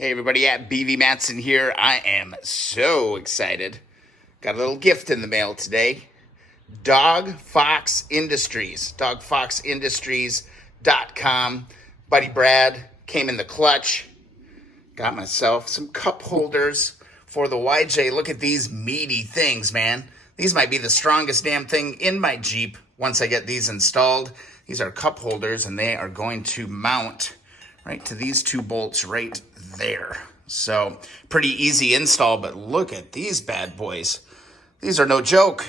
Hey everybody, at BV Matson here. I am so excited. Got a little gift in the mail today. Dog Fox Industries. DogFoxIndustries.com. Buddy Brad came in the clutch. Got myself some cup holders for the YJ. Look at these meaty things, man. These might be the strongest damn thing in my Jeep once I get these installed. These are cup holders and they are going to mount right to these two bolts right there. So pretty easy install, but look at these bad boys. These are no joke.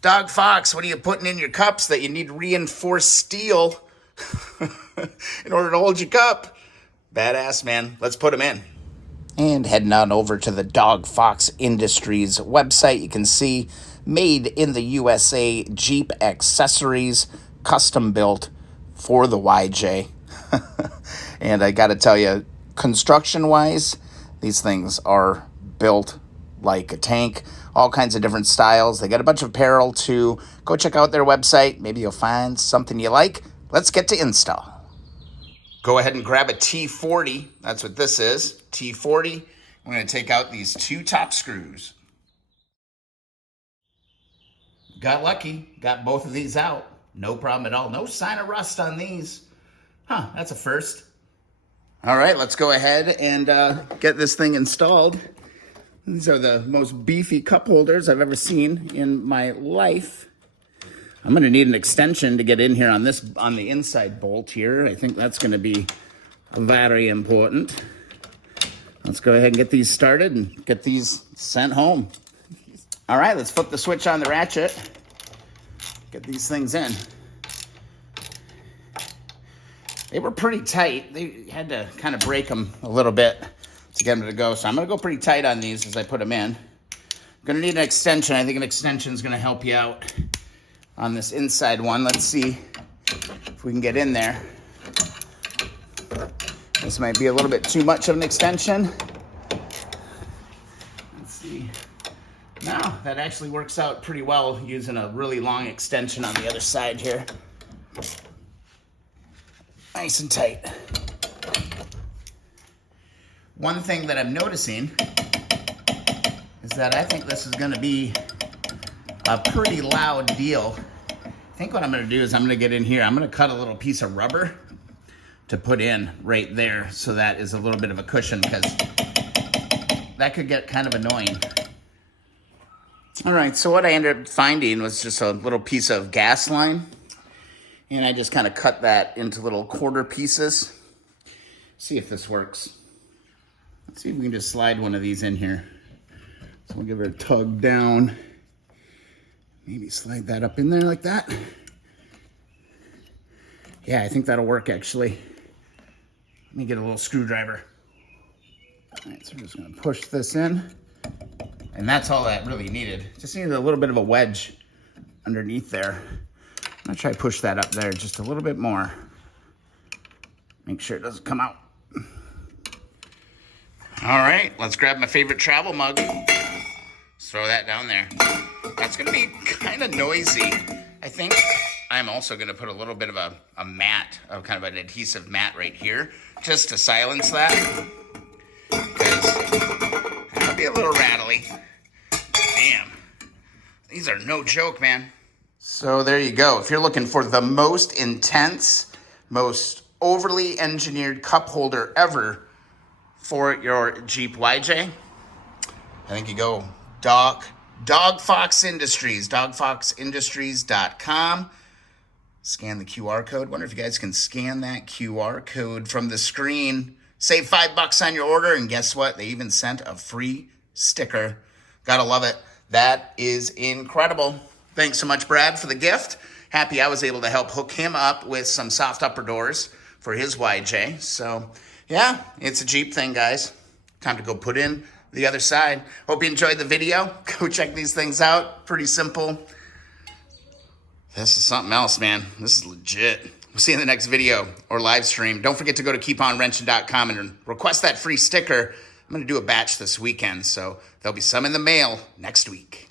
Dog Fox, what are you putting in your cups that you need reinforced steel in order to hold your cup? Badass, man. Let's put them in. And heading on over to the Dog Fox Industries website, you can see made in the USA Jeep accessories, custom built for the YJ. And I got to tell you, construction-wise, these things are built like a tank. All kinds of different styles. They got a bunch of apparel too. Go check out their website. Maybe you'll find something you like. Let's get to install. Go ahead and grab a T40. That's what this is, T40. I'm going to take out these two top screws. Got lucky. Got both of these out. No problem at all. No sign of rust on these. Huh, that's a first. All right, let's go ahead and get this thing installed. These are the most beefy cup holders I've ever seen in my life. I'm gonna need an extension to get in here on the inside bolt here. I think that's gonna be very important. Let's go ahead and get these started and get these sent home. All right, let's flip the switch on the ratchet. Get these things in. They were pretty tight. They had to kind of break them a little bit to get them to go. So I'm going to go pretty tight on these as I put them in. I'm going to need an extension. I think an extension is going to help you out on this inside one. Let's see if we can get in there. This might be a little bit too much of an extension. Let's see. No, that actually works out pretty well using a really long extension on the other side here. Nice and tight. One thing that I'm noticing is that I think this is going to be a pretty loud deal. I think what I'm going to do is I'm going to get in here. I'm going to cut a little piece of rubber to put in right there, so that is a little bit of a cushion, because that could get kind of annoying. All right, so what I ended up finding was just a little piece of gas line. And I just kind of cut that into little quarter pieces. See if this works. Let's see if we can just slide one of these in here. So we'll give her a tug down. Maybe slide that up in there like that. Yeah, I think that'll work actually. Let me get a little screwdriver. All right, so we're just gonna push this in. And that's all that really needed. Just needed a little bit of a wedge underneath there. I'm gonna try to push that up there just a little bit more. Make sure it doesn't come out. All right, let's grab my favorite travel mug. Let's throw that down there. That's gonna be kind of noisy. I think I'm also gonna put a little bit of a mat, kind of an adhesive mat right here, just to silence that. Because that'll be a little rattly. Damn, these are no joke, man. So there you go. If you're looking for the most intense, most overly engineered cup holder ever for your Jeep YJ, I think you go Dog Fox Industries, dogfoxindustries.com. Scan the QR code. Wonder if you guys can scan that QR code from the screen. Save $5 on your order, and guess what? They even sent a free sticker. Gotta love it. That is incredible. Thanks so much, Brad, for the gift. Happy I was able to help hook him up with some soft upper doors for his YJ. So, yeah, it's a Jeep thing, guys. Time to go put in the other side. Hope you enjoyed the video. Go check these things out. Pretty simple. This is something else, man. This is legit. We'll see you in the next video or live stream. Don't forget to go to keeponwrenching.com and request that free sticker. I'm going to do a batch this weekend, so there'll be some in the mail next week.